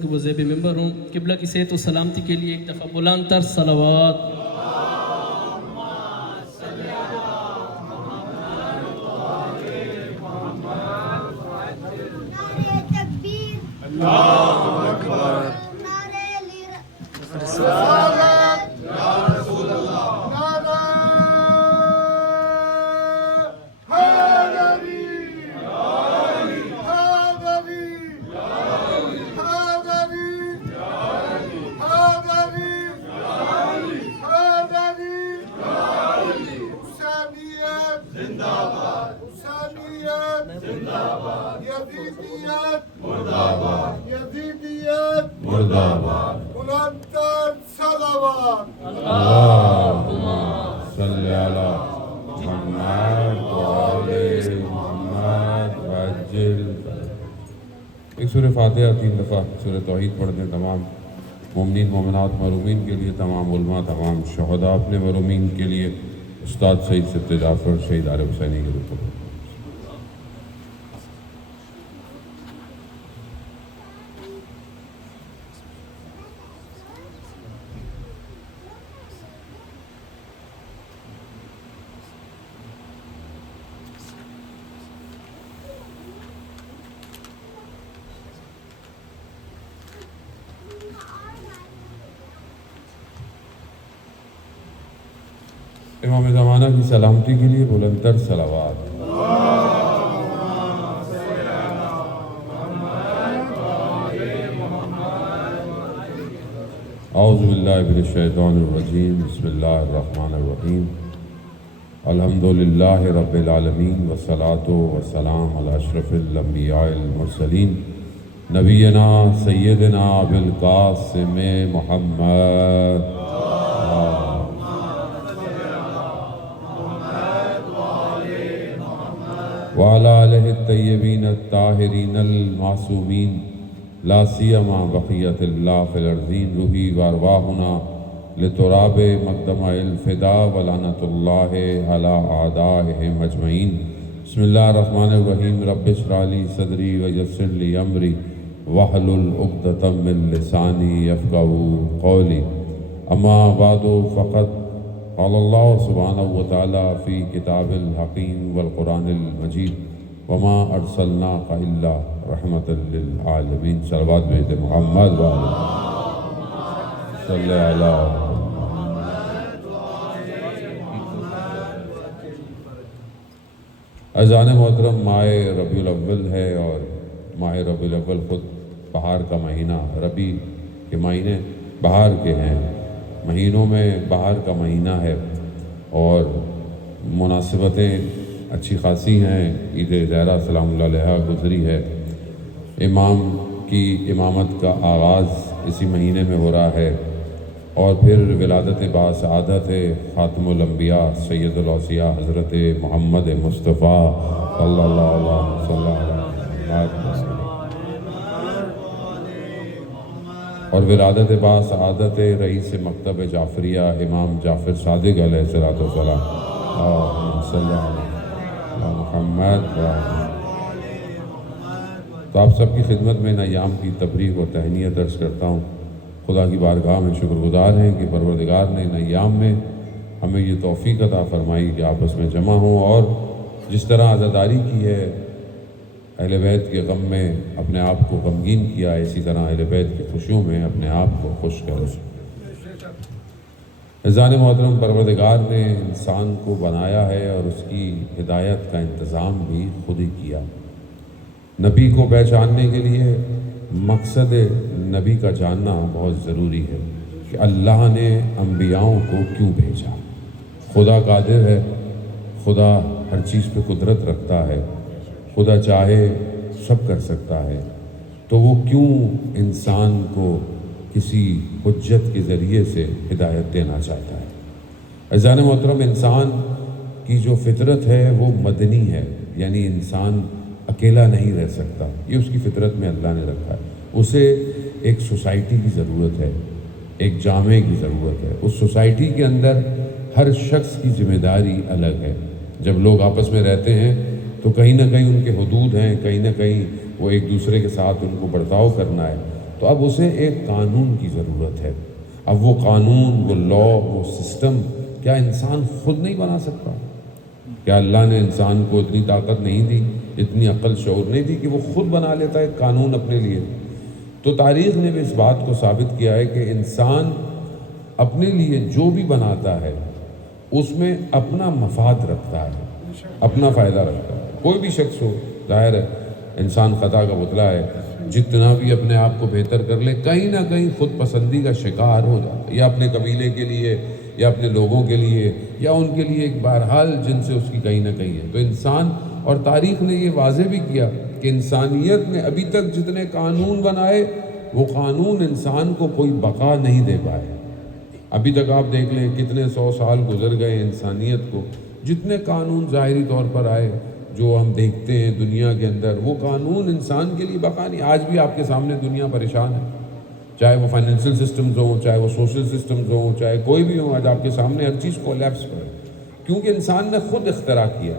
کہ وہ زیب ممبر ہوں. قبلہ کی صحت و سلامتی کے لیے ایک دفعہ بلند تر صلوات. نعرہ تکبیر، اللہ اکبر. نعرہ رسالت یا رسول اللہ. نعرہ حیدری حیدری حیدری حیدری حیدری. حسینیت زندہ باد، حسینیت زندہ باد، یزیدیت مردہ باد، یزیدیت مردہ باد. بلندتر صلوات. اللہم صلی علی محمد وآل محمد وعجل. ایک سورہ فاتحہ 3 دفعہ سورہ توحید پڑھ دیں تمام مومنین مومنات محرومین کے لیے، تمام علماء، تمام شہداء اپنے محرومین کے لیے، استاد سید ست جعفر شہید عارف حسینی کے روح کو. امام زمانہ کی سلامتی کے لیے بلندتر صلوات. اعوذ باللہ من الشیطان الرجیم. بسم اللہ الرحمن الرحیم. الحمدللہ رب العالمین والصلاة والسلام علی اشرف الانبیاء المرسلین نبینا سیدنا بالقاسم محمد وعلى آلہ الطیبین الطاہرین المعصومین لا سیما بقیت اللہ فی الارضین. روحی وارواحنا لتراب مقدمہ الفدا ولعنۃ اللہ علی اعدائہم اجمعین. بسم اللہ الرحمن الرحیم. رب اشرح لی صدری ویسر لی امری واحلل عقدۃ من لسانی یفقہوا قولی. اما بعد فقط قال اللہ سبحانہ وتعالی فی کتاب الحکیم والقرآن المجید وما ارسلناک الا رحمۃ للعالمین. صلوات بھیجتے محمد وعلی صلی علی. اذان محترم، ماہ ربیع الاول ہے اور ماہ ربیع الاول خود بہار کا مہینہ، ربیع کے مہینے بہار کے ہیں، مہینوں میں بہار کا مہینہ ہے اور مناسبتیں اچھی خاصی ہیں. عید زہرہ سلام اللہ علیہا گزری ہے. امام کی امامت کا آغاز اسی مہینے میں ہو رہا ہے اور پھر ولادت باسعادت خاتم الانبیاء سید الاوصیاء حضرت محمد مصطفیٰ صلی اللہ علیہ وسلم اور ولادت باسعادت رئیس مکتب جعفریہ امام جعفر صادق علیہ السلام. اللہم صلی علی محمد. تو آپ سب کی خدمت میں ان ایام کی تبریک و تہنیت عرض کرتا ہوں. خدا کی بارگاہ میں شکر گزار ہیں کہ پروردگار نے ان ایام میں ہمیں یہ توفیق عطا فرمائی کہ آپس میں جمع ہوں اور جس طرح عزاداری کی ہے، اہل بیت کے غم میں اپنے آپ کو غمگین کیا، اسی طرح اہل بیت کی خوشیوں میں اپنے آپ کو خوش کر. عزیزان محترم، پروردگار نے انسان کو بنایا ہے اور اس کی ہدایت کا انتظام بھی خود ہی کیا. نبی کو پہچاننے کے لیے مقصد نبی کا جاننا بہت ضروری ہے کہ اللہ نے انبیاؤں کو کیوں بھیجا. خدا قادر ہے، خدا ہر چیز پہ قدرت رکھتا ہے، خدا چاہے سب کر سکتا ہے، تو وہ کیوں انسان کو کسی حجت کے ذریعے سے ہدایت دینا چاہتا ہے. عزیزان محترم، انسان کی جو فطرت ہے وہ مدنی ہے، یعنی انسان اکیلا نہیں رہ سکتا، یہ اس کی فطرت میں اللہ نے رکھا ہے. اسے ایک سوسائٹی کی ضرورت ہے، ایک جامعے کی ضرورت ہے. اس سوسائٹی کے اندر ہر شخص کی ذمہ داری الگ ہے. جب لوگ آپس میں رہتے ہیں تو کہیں نہ کہیں ان کے حدود ہیں، کہیں نہ کہیں وہ ایک دوسرے کے ساتھ ان کو برتاؤ کرنا ہے. تو اب اسے ایک قانون کی ضرورت ہے. اب وہ قانون، وہ لا، وہ سسٹم کیا انسان خود نہیں بنا سکتا؟ کیا اللہ نے انسان کو اتنی طاقت نہیں دی، اتنی عقل شعور نہیں دی کہ وہ خود بنا لیتا ہے قانون اپنے لیے؟ تو تاریخ نے بھی اس بات کو ثابت کیا ہے کہ انسان اپنے لیے جو بھی بناتا ہے اس میں اپنا مفاد رکھتا ہے، اپنا فائدہ رکھتا ہے. کوئی بھی شخص ہو، ظاہر ہے انسان خطا کا پتلا ہے، جتنا بھی اپنے آپ کو بہتر کر لے کہیں نہ کہیں خود پسندی کا شکار ہو جاتا ہے، یا اپنے قبیلے کے لیے یا اپنے لوگوں کے لیے یا ان کے لیے ایک بہرحال جن سے اس کی کہیں نہ کہیں ہے. تو انسان، اور تاریخ نے یہ واضح بھی کیا کہ انسانیت نے ابھی تک جتنے قانون بنائے وہ قانون انسان کو کوئی بقا نہیں دے پائے. ابھی تک آپ دیکھ لیں کتنے 100 سال گزر گئے انسانیت کو، جتنے قانون ظاہری طور پر آئے جو ہم دیکھتے ہیں دنیا کے اندر، وہ قانون انسان کے لیے بقا نہیں. آج بھی آپ کے سامنے دنیا پریشان ہے، چاہے وہ فائنینشیل سسٹمز ہوں، چاہے وہ سوشل سسٹمز ہوں، چاہے کوئی بھی ہوں، آج آپ کے سامنے ہر چیز کولیپس کر ہے کیونکہ انسان نے خود اختراع کیا.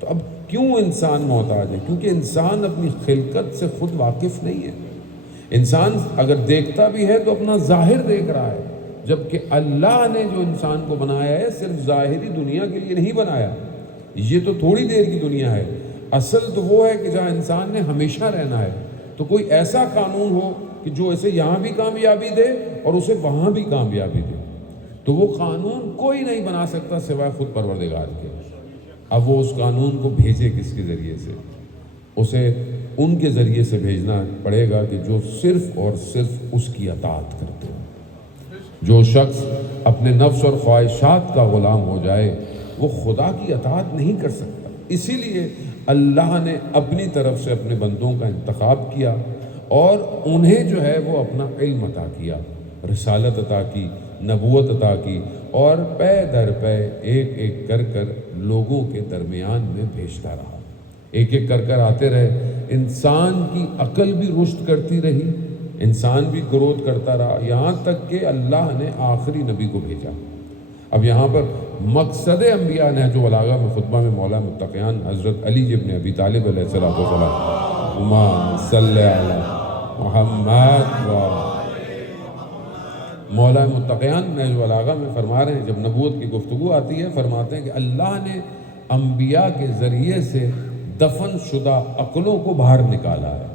تو اب کیوں انسان محتاج ہے؟ کیونکہ انسان اپنی خلقت سے خود واقف نہیں ہے. انسان اگر دیکھتا بھی ہے تو اپنا ظاہر دیکھ رہا ہے، جبکہ اللہ نے جو انسان کو بنایا ہے صرف ظاہری دنیا کے لیے نہیں بنایا. یہ تو تھوڑی دیر کی دنیا ہے، اصل تو وہ ہے کہ جہاں انسان نے ہمیشہ رہنا ہے. تو کوئی ایسا قانون ہو کہ جو اسے یہاں بھی کامیابی دے اور اسے وہاں بھی کامیابی دے. تو وہ قانون کوئی نہیں بنا سکتا سوائے خود پروردگار کے. اب وہ اس قانون کو بھیجے کس کے ذریعے سے؟ اسے ان کے ذریعے سے بھیجنا پڑے گا کہ جو صرف اور صرف اس کی اطاعت کرتے ہیں. جو شخص اپنے نفس اور خواہشات کا غلام ہو جائے وہ خدا کی اطاعت نہیں کر سکتا. اسی لیے اللہ نے اپنی طرف سے اپنے بندوں کا انتخاب کیا اور انہیں جو ہے وہ اپنا علم عطا کیا، رسالت عطا کی، نبوت عطا کی، اور پے در پے ایک ایک کر کر لوگوں کے درمیان میں بھیجتا رہا. ایک ایک کر کر آتے رہے. انسان کی عقل بھی رشد کرتی رہی، انسان بھی گروتھ کرتا رہا، یہاں تک کہ اللہ نے آخری نبی کو بھیجا. اب یہاں پر مقصد انبیاء نہج البلاغہ میں خطبہ میں مولا متقیان حضرت علی ابن ابی طالب علیہ الصلوۃ والسلام اللہم صلی علی محمد و مولا متقیان نہج البلاغہ میں فرما رہے ہیں، جب نبوت کی گفتگو آتی ہے فرماتے ہیں کہ اللہ نے انبیاء کے ذریعے سے دفن شدہ عقلوں کو باہر نکالا ہے.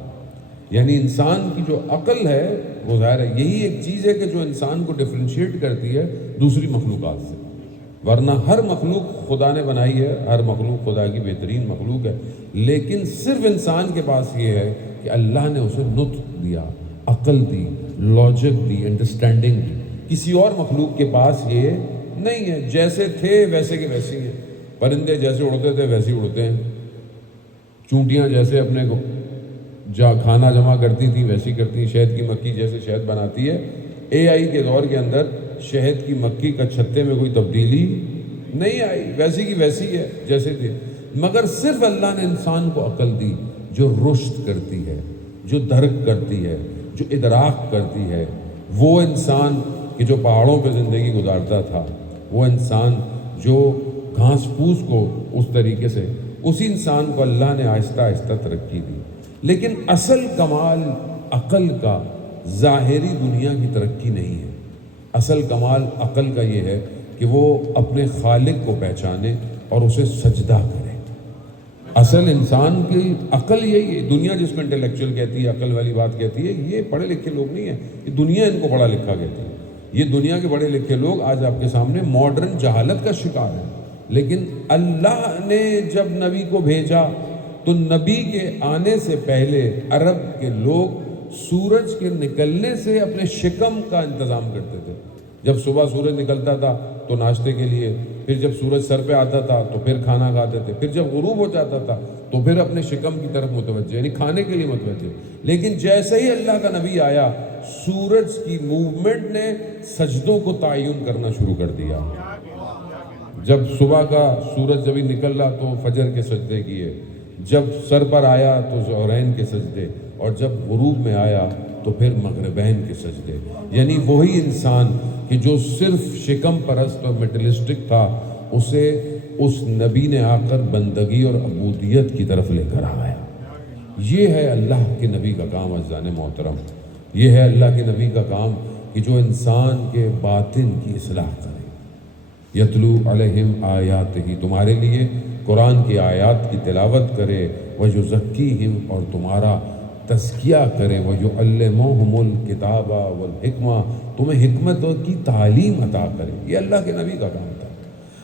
یعنی انسان کی جو عقل ہے وہ ظاہر ہے یہی ایک چیز ہے کہ جو انسان کو ڈفرینشیٹ کرتی ہے دوسری مخلوقات سے. ورنہ ہر مخلوق خدا نے بنائی ہے، ہر مخلوق خدا کی بہترین مخلوق ہے، لیکن صرف انسان کے پاس یہ ہے کہ اللہ نے اسے نطق دیا، عقل دی، لاجک دی، انڈرسٹینڈنگ دی. کسی اور مخلوق کے پاس یہ نہیں ہے. جیسے تھے ویسے کے ویسے ہی ہیں. پرندے جیسے اڑتے تھے ویسے ہی اڑتے ہیں، چونٹیاں جیسے اپنے کو کھانا جمع کرتی تھی ویسی کرتی ہیں، شہد کی مکھی جیسے شہد بناتی ہے. اے آئی کے دور کے اندر شہد کی مکھی کا چھتے میں کوئی تبدیلی نہیں آئی، ویسی کی ویسی ہے جیسے تھی. مگر صرف اللہ نے انسان کو عقل دی جو رشد کرتی ہے، جو درک کرتی ہے، جو ادراک کرتی ہے. وہ انسان کہ جو پہاڑوں پہ زندگی گزارتا تھا، وہ انسان جو گھاس پھوس کو اس طریقے سے، اسی انسان کو اللہ نے آہستہ آہستہ ترقی دی. لیکن اصل کمال عقل کا ظاہری دنیا کی ترقی نہیں ہے. اصل کمال عقل کا یہ ہے کہ وہ اپنے خالق کو پہچانے اور اسے سجدہ کرے. اصل انسان کی عقل یہی ہے. دنیا جس کو انٹلیکچوئل کہتی ہے، عقل والی بات کہتی ہے، یہ پڑھے لکھے لوگ نہیں ہیں، یہ دنیا ان کو پڑھا لکھا کہتی ہے. یہ دنیا کے پڑھے لکھے لوگ آج آپ کے سامنے ماڈرن جہالت کا شکار ہیں. لیکن اللہ نے جب نبی کو بھیجا تو نبی کے آنے سے پہلے عرب کے لوگ سورج کے نکلنے سے اپنے شکم کا انتظام کرتے تھے. جب صبح سورج نکلتا تھا تو ناشتے کے لیے، پھر جب سورج سر پہ آتا تھا تو پھر کھانا کھاتے تھے، پھر جب غروب ہو جاتا تھا تو پھر اپنے شکم کی طرف متوجہ، یعنی کھانے کے لیے متوجہ. لیکن جیسے ہی اللہ کا نبی آیا سورج کی موومنٹ نے سجدوں کو تعین کرنا شروع کر دیا. جب صبح کا سورج جب ہی نکل رہا تو فجر کے سجدے کیے، جب سر پر آیا تو ظہرین کے سجدے، اور جب غروب میں آیا تو پھر مغربین کے سجدے. یعنی وہی انسان کہ جو صرف شکم پرست اور میٹلسٹک تھا، اسے اس نبی نے آ کر بندگی اور عبودیت کی طرف لے کر آیا. یہ ہے اللہ کے نبی کا کام عزیزان محترم. یہ ہے اللہ کے نبی کا کام کہ جو انسان کے باطن کی اصلاح کرے۔ یتلو علیہم آیاتہ، تمہارے لیے قرآن کی آیات کی تلاوت کرے، ویزکیہم، اور تمہارا تزکیہ کرے، ویعلمہم الکتاب والحکمہ، تمہیں حکمت کی تعلیم عطا کرے۔ یہ اللہ کے نبی کا کام تھا۔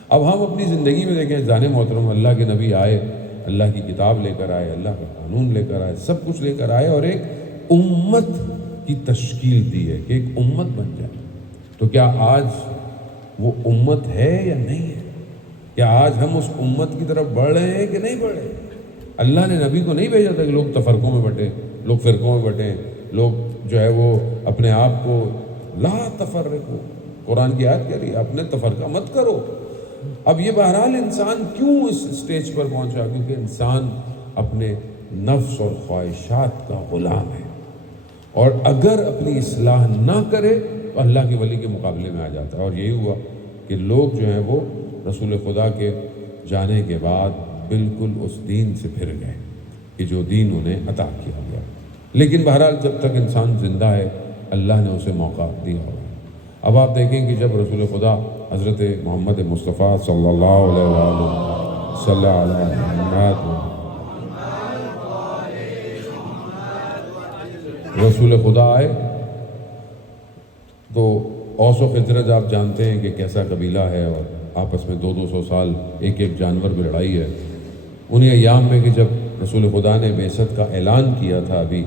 اب ہم اپنی زندگی میں دیکھیں، جان محترم، اللہ کے نبی آئے، اللہ کی کتاب لے کر آئے، اللہ کا قانون لے کر آئے، سب کچھ لے کر آئے، اور ایک امت کی تشکیل دی ہے کہ ایک امت بن جائے۔ تو کیا آج وہ امت ہے یا نہیں ہے؟ کیا آج ہم اس امت کی طرف بڑھ رہے ہیں کہ نہیں بڑھ رہے؟ اللہ نے نبی کو نہیں بھیجا تھا کہ لوگ تفرقوں میں بٹیں، لوگ فرقوں میں بٹیں، لوگ جو ہے وہ اپنے آپ کو لا تفرقو، قرآن کی آیت کہہ رہی ہے اپنے تفرقہ مت کرو۔ اب یہ بہرحال انسان کیوں اس سٹیج پر پہنچا؟ کیونکہ انسان اپنے نفس اور خواہشات کا غلام ہے، اور اگر اپنی اصلاح نہ کرے تو اللہ کے ولی کے مقابلے میں آ جاتا ہے۔ اور یہی ہوا کہ لوگ جو ہیں وہ رسول خدا کے جانے کے بعد بالکل اس دین سے پھر گئے کہ جو دین انہیں عطا کیا گیا۔ لیکن بہرحال جب تک انسان زندہ ہے اللہ نے اسے موقع دیا ہوگا۔ اب آپ دیکھیں کہ جب رسول خدا حضرت محمد مصطفیٰ صلی اللہ علیہ وآلہ صلی اللہ علیہ رسول خدا آئے تو اوس و خزرج آپ جانتے ہیں کہ کیسا قبیلہ ہے، اور آپس میں 200 سال ایک ایک جانور میں لڑائی ہے۔ انہیں ایام میں کہ جب رسول خدا نے بعثت کا اعلان کیا تھا ابھی،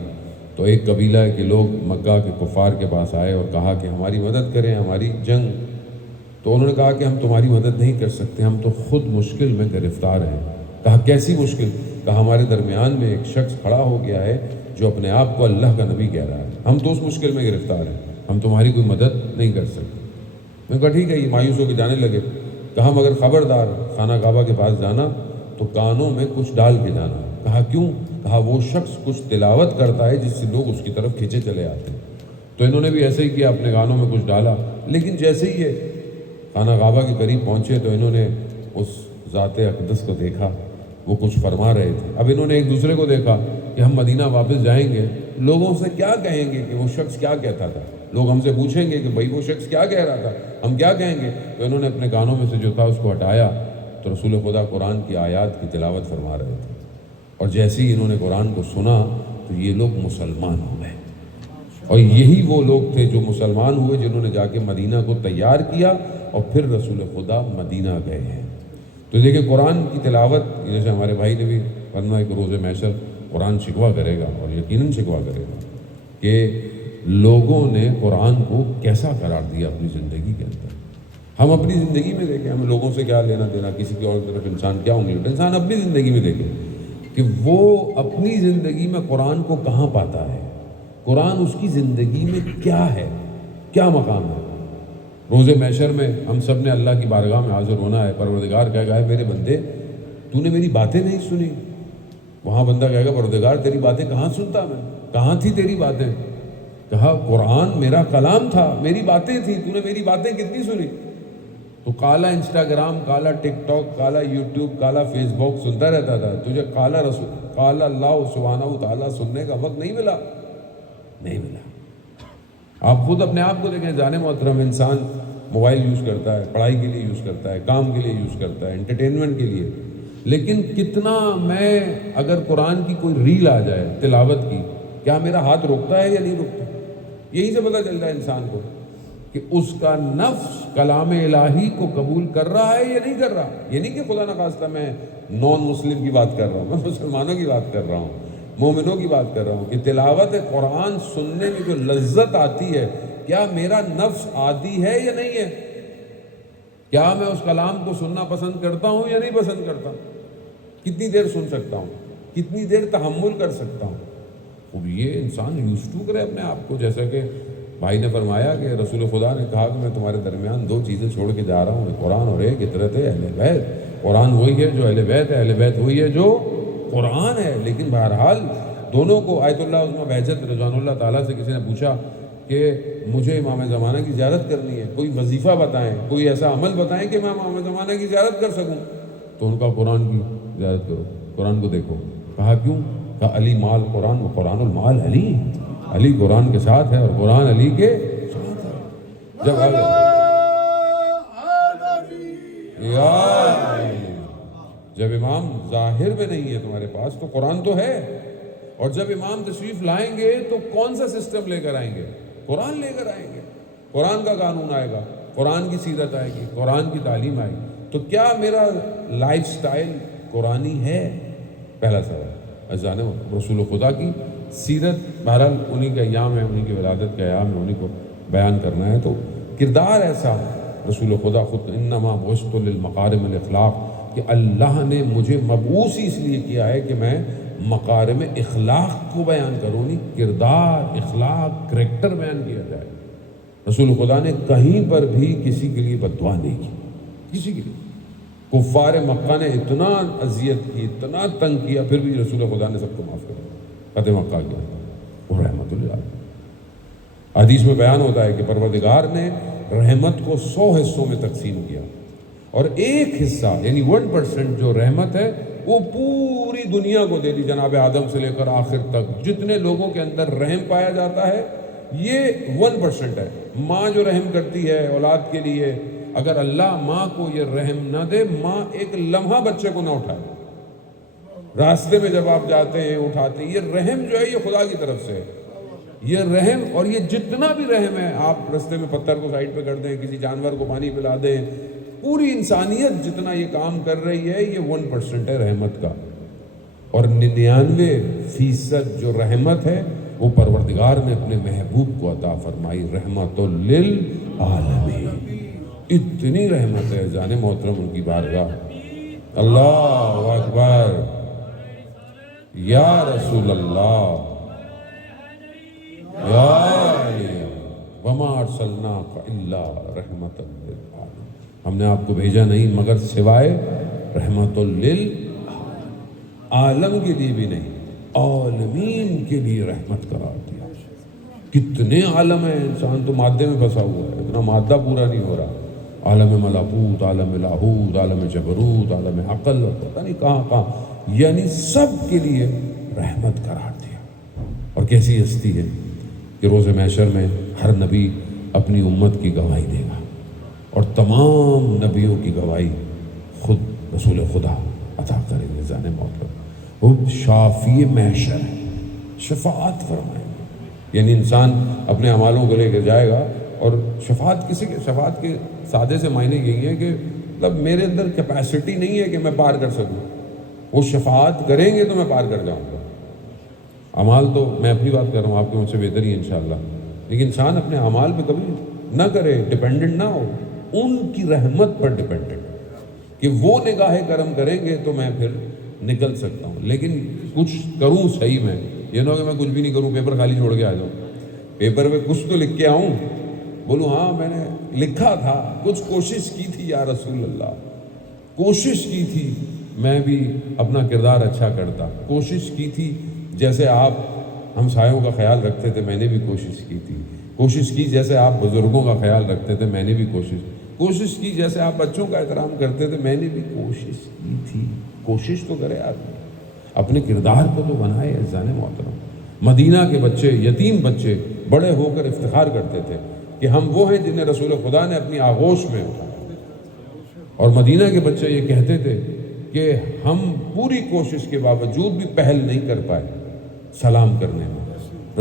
تو ایک قبیلہ ہے کہ لوگ مکہ کے کفار کے پاس آئے اور کہا کہ ہماری مدد کریں، ہماری جنگ۔ تو انہوں نے کہا کہ ہم تمہاری مدد نہیں کر سکتے، ہم تو خود مشکل میں گرفتار ہیں۔ کہا کیسی مشکل؟ کہا ہمارے درمیان میں ایک شخص کھڑا ہو گیا ہے جو اپنے آپ کو اللہ کا نبی کہہ رہا ہے، ہم تو اس مشکل میں گرفتار ہیں، ہم تمہاری کوئی مدد نہیں کر سکتے۔ میں نے کہا ٹھیک ہے، یہ مایوس ہو کے جانے لگے۔ کہا مگر خبردار، خانہ کعبہ کے پاس جانا تو کانوں میں کچھ ڈال کے جانا۔ کہا کیوں؟ کہا وہ شخص کچھ تلاوت کرتا ہے جس سے لوگ اس کی طرف کھینچے چلے آتے ہیں۔ تو انہوں نے بھی ایسے ہی کیا، اپنے کانوں میں کچھ ڈالا، لیکن جیسے ہی یہ خانہ کعبہ کے قریب پہنچے تو انہوں نے اس ذات اقدس کو دیکھا، وہ کچھ فرما رہے تھے۔ اب انہوں نے ایک دوسرے کو دیکھا کہ ہم مدینہ واپس جائیں گے، لوگوں سے کیا کہیں گے کہ وہ شخص کیا کہتا تھا؟ لوگ ہم سے پوچھیں گے کہ بھائی وہ شخص کیا کہہ رہا تھا، ہم کیا کہیں گے؟ تو انہوں نے اپنے کانوں میں سے جو تھا اس کو ہٹایا، تو رسول خدا قرآن کی آیات کی تلاوت فرما رہے تھے، اور جیسے ہی انہوں نے قرآن کو سنا تو یہ لوگ مسلمان ہو گئے۔ اور یہی وہ لوگ تھے جو مسلمان ہوئے، جنہوں نے جا کے مدینہ کو تیار کیا اور پھر رسول خدا مدینہ گئے ہیں۔ تو دیکھیں قرآن کی تلاوت، جیسے ہمارے بھائی نے بھی فرمایا کہ روز محشر قرآن شکوہ کرے گا، اور یقیناً شکوہ کرے گا کہ لوگوں نے قرآن کو کیسا قرار دیا اپنی زندگی کے اندر۔ ہم اپنی زندگی میں دیکھیں، ہم لوگوں سے کیا لینا دینا، کسی کی اور طرف انسان کیا انگلی اٹھا، انسان اپنی زندگی میں دیکھے کہ وہ اپنی زندگی میں قرآن کو کہاں پاتا ہے، قرآن اس کی زندگی میں کیا ہے، کیا مقام ہے۔ روز محشر میں ہم سب نے اللہ کی بارگاہ میں حاضر ہونا ہے۔ پروردگار کہے گا میرے بندے تو نے میری باتیں نہیں سنی۔ وہاں بندہ کہے گا پروردگار تیری باتیں کہاں سنتا میں، کہاں تھی تیری باتیں؟ کہا قرآن میرا کلام تھا، میری باتیں تھیں، تو نے میری باتیں کتنی سنی؟ تو کالا انسٹاگرام، کالا ٹک ٹاک، کالا یوٹیوب، کالا فیس بک سنتا رہتا تھا، تجھے کالا رسول، کالا اللہ سبحانہ تعالیٰ سننے کا وقت نہیں ملا، نہیں ملا۔ آپ خود اپنے آپ کو دیکھیں، جانے محترم، انسان موبائل یوز کرتا ہے، پڑھائی کے لیے یوز کرتا ہے، کام کے لیے یوز کرتا ہے، انٹرٹینمنٹ کے لیے، لیکن کتنا میں اگر قرآن کی کوئی ریل آ جائے تلاوت کی، کیا میرا ہاتھ روکتا ہے یا نہیں روکتا؟ یہی سے پتہ چلتا ہے انسان کو کہ اس کا نفس کلام الہی کو قبول کر رہا ہے یا نہیں کر رہا۔ یہ نہیں کہ خدا نخواستہ میں نان مسلم کی بات کر رہا ہوں، میں مسلمانوں کی بات کر رہا ہوں، مومنوں کی بات کر رہا ہوں کہ تلاوت قرآن سننے میں جو لذت آتی ہے، کیا میرا نفس عادی ہے یا نہیں ہے؟ کیا میں اس کلام کو سننا پسند کرتا ہوں یا نہیں پسند کرتا؟ کتنی دیر سن سکتا ہوں، کتنی دیر تحمل کر سکتا ہوں؟ اب یہ انسان یوز ٹو کرے اپنے آپ کو، جیسا کہ بھائی نے فرمایا کہ رسول خدا نے کہا کہ میں تمہارے درمیان دو چیزیں چھوڑ کے جا رہا ہوں، قرآن اور ایک اطرت اہل بیت۔ قرآن وہی ہے جو اہل بیت ہے، اہل بیت وہی ہے جو قرآن ہے۔ لیکن بہرحال دونوں کو، آیت اللہ عظمہ بہجت رضوان اللہ تعالیٰ سے کسی نے پوچھا کہ مجھے امام زمانہ کی زیارت کرنی ہے، کوئی وظیفہ بتائیں، کوئی ایسا عمل بتائیں کہ میں امام زمانہ کی زیارت کر سکوں۔ تو ان کا قرآن کی زیارت کرو، قرآن کو دیکھو۔ کہا کیوں؟ کہا علی مال قرآن و قرآن المال علی۔ علی قرآن کے ساتھ ہے اور قرآن علی کے ساتھ ہے. جب جب امام ظاہر میں نہیں ہے تمہارے پاس تو قرآن تو ہے, اور جب امام تشریف لائیں گے تو کون سا سسٹم لے کر آئیں گے؟ قرآن لے کر آئیں گے. قرآن کا قانون آئے گا, قرآن کی سیرت آئے گی, قرآن کی تعلیم آئے گی. تو کیا میرا لائف سٹائل قرآنی ہے؟ پہلا سوال. جانے رسول خدا کی سیرت بہرحال انہی کے ایام ہے, انہی کی ولادت کے ایام ہے, انہی کو بیان کرنا ہے. تو کردار ایسا رسول خدا خود انما بعثت للمکارم الاخلاق کہ اللہ نے مجھے مبعوث ہی اس لیے کیا ہے کہ میں مکارم اخلاق کو بیان کروں, نہیں کردار, اخلاق, کریکٹر بیان کیا جائے. رسول خدا نے کہیں پر بھی کسی کے لیے بد دعا نہیں کی, کسی کے لیے. کفار مکہ نے اتنا اذیت کی, اتنا تنگ کیا, پھر بھی رسول خدا نے سب کو معاف کر دیا, فتح مکہ کیا, وہ رحمت اللہ. حدیث میں بیان ہوتا ہے کہ پروردگار نے رحمت کو 100 حصوں میں تقسیم کیا, اور ایک حصہ یعنی 1% جو رحمت ہے وہ پوری دنیا کو دے دی. جناب آدم سے لے کر آخر تک جتنے لوگوں کے اندر رحم پایا جاتا ہے یہ 1% ہے. ماں جو رحم کرتی ہے اولاد کے لیے, اگر اللہ ماں کو یہ رحم نہ دے, ماں ایک لمحہ بچے کو نہ اٹھائے, راستے میں جب آپ جاتے ہیں اٹھاتے ہیں, یہ رحم جو ہے یہ خدا کی طرف سے ہے. یہ رحم, اور یہ جتنا بھی رحم ہے, آپ راستے میں پتھر کو سائڈ پہ کر دیں, کسی جانور کو پانی پلا دیں, پوری انسانیت جتنا یہ کام کر رہی ہے یہ 1% ہے رحمت کا. اور 99% جو رحمت ہے وہ پروردگار نے اپنے محبوب کو عطا فرمائی, رحمت للعالمین. اتنی رحمت ہے جانے محترم ان کی بارگاہ. اللہ اکبر, یا رسول اللہ, یا علی, وما ارسلناک الا رحمت للعالمین. ہم نے آپ کو بھیجا نہیں مگر سوائے رحمت للعالم کے لیے بھی نہیں, عالمین کے لیے رحمت قرار دیا. کتنے عالم ہیں, انسان تو مادے میں پھنسا ہوا ہے, اتنا مادہ پورا نہیں ہو رہا. عالم ملکوت, عالم لاہوت, عالم جبروت, عالم عقل, پتہ نہیں کہاں کہاں, یعنی سب کے لیے رحمت قرار دیا. اور کیسی ہستی ہے کہ روز محشر میں ہر نبی اپنی امت کی گواہی دے گا, اور تمام نبیوں کی گواہی خود رسول خدا عطا کریں گے. جانے محترم وہ شافی محشر ہے, شفاعت فرمائیں گے. یعنی انسان اپنے اعمالوں کو لے کے جائے گا, اور شفاعت کسی کے, شفاعت کے سادے سے معنی یہی ہے کہ مطلب میرے اندر کیپیسٹی نہیں ہے کہ میں پار کر سکوں, وہ شفاعت کریں گے تو میں پار کر جاؤں گا. اعمال تو میں اپنی بات کر رہا ہوں, آپ کے مجھ سے بہتر ہی انشاءاللہ, لیکن انسان اپنے اعمال پہ کبھی نہ کرے, ڈیپینڈنٹ نہ ہو, ان کی رحمت پر ڈیپینڈنٹ کہ وہ نگاہ کرم کریں گے تو میں پھر نکل سکتا ہوں. لیکن کچھ کروں صحیح میں, یہ نہ ہو کہ میں کچھ بھی نہیں کروں, پیپر خالی چھوڑ کے آ جاؤں, پیپر پہ کچھ تو لکھ کے آؤں, بولوں ہاں میں نے لکھا تھا, کچھ کوشش کی تھی یا رسول اللہ, کوشش کی تھی, میں بھی اپنا کردار اچھا کرتا, کوشش کی تھی جیسے آپ ہمسایوں کا خیال رکھتے تھے, میں نے بھی کوشش کی تھی, کوشش کی جیسے آپ بزرگوں کا خیال رکھتے تھے, میں نے بھی کوشش کی جیسے آپ بچوں کا احترام کرتے تھے, میں نے بھی کوشش کی تھی. کوشش تو کرے آدمی, اپنے کردار کو تو بنائے. عزیزان محترم, مدینہ کے بچے, یتیم بچے بڑے ہو کر افتخار کرتے تھے کہ ہم وہ ہیں جنہیں رسول خدا نے اپنی آغوش میں اٹھایا, اور مدینہ کے بچے یہ کہتے تھے کہ ہم پوری کوشش کے باوجود بھی پہل نہیں کر پائے سلام کرنے میں.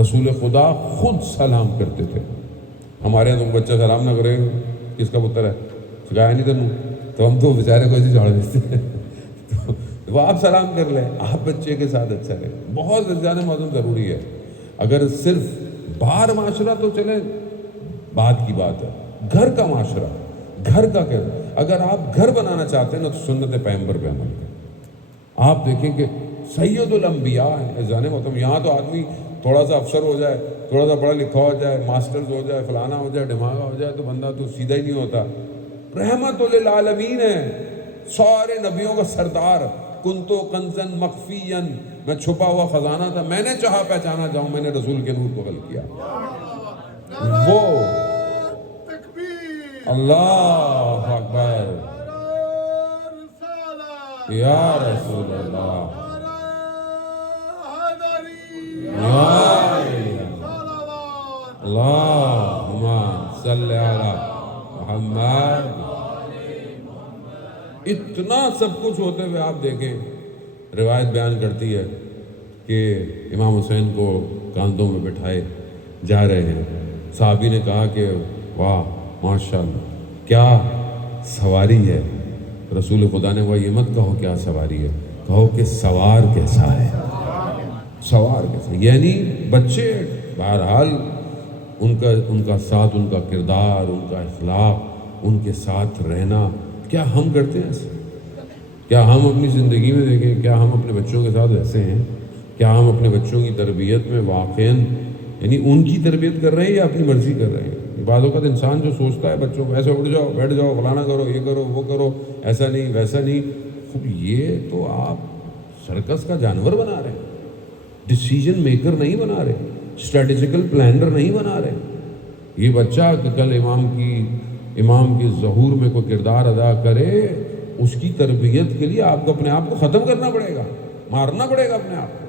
رسول خدا خود سلام کرتے تھے. ہمارے یہاں تو بچہ سلام نہ کرے, کس کا پتر ہے, سکھایا نہیں تینوں, تو ہم تو بیچارے کو ایسے جھاڑ دیتے ہیں. وہ آپ سلام کر لیں, آپ بچے کے ساتھ اچھا رہے. بہت زیادہ موزن ضروری ہے. اگر صرف باہر معاشرہ تو چلے بات کی بات ہے, گھر کا معاشرہ, گھر کا کیا, اگر آپ گھر بنانا چاہتے ہیں نا تو سنت پیغمبر پہ عمل کریں. آپ دیکھیں کہ سید الانبیاء ہے جانے مطلب, یہاں تو آدمی تھوڑا سا افسر ہو جائے, تھوڑا سا پڑھا لکھا ہو جائے, ماسٹرز ہو جائے, فلانا ہو جائے, ڈھماغا ہو جائے, تو بندہ تو سیدھا ہی نہیں ہوتا. رحمت للعالمین ہے, سارے نبیوں کا سردار. کنتو کنزن مخفیاً, میں چھپا ہوا خزانہ تھا, میں نے چاہا پہچانا جاؤں, میں نے رسول کے نور کو غل کیا. وہ اللہ اکبر, یا رسول اللہ, یا اللہم صلی علی محمد. اتنا سب کچھ ہوتے ہوئے آپ دیکھیں، روایت بیان کرتی ہے کہ امام حسین کو کاندھوں میں بٹھائے جا رہے ہیں. صحابی نے کہا کہ واہ ماشاءاللہ کیا سواری ہے. رسول خدا نے وہ یہ مت کہو کیا سواری ہے، کہو کہ سوار کیسا ہے، سوار کیسا. یعنی بچے بہرحال ان کا ساتھ، ان کا کردار، ان کا اخلاق، ان کے ساتھ رہنا، کیا ہم کرتے ہیں ایسے؟ کیا ہم اپنی زندگی میں دیکھیں، کیا ہم اپنے بچوں کے ساتھ ایسے ہیں؟ کیا ہم اپنے بچوں کی تربیت میں واقعاً یعنی ان کی تربیت کر رہے ہیں یا اپنی مرضی کر رہے ہیں؟ بعض اوقات انسان جو سوچتا ہے بچوں کو ایسے اٹھ جاؤ، بیٹھ جاؤ، فلانا کرو، یہ کرو، وہ کرو، ایسا نہیں ویسا نہیں. خوب یہ تو آپ سرکس کا جانور بنا رہے ہیں، ڈیسیجن میکر نہیں بنا رہے، اسٹریٹجیکل پلانر نہیں بنا رہے. یہ بچہ کہ کل امام کے ظہور میں کوئی کردار ادا کرے، اس کی تربیت کے لیے آپ کو اپنے آپ کو ختم کرنا پڑے گا، مارنا پڑے گا اپنے آپ کو.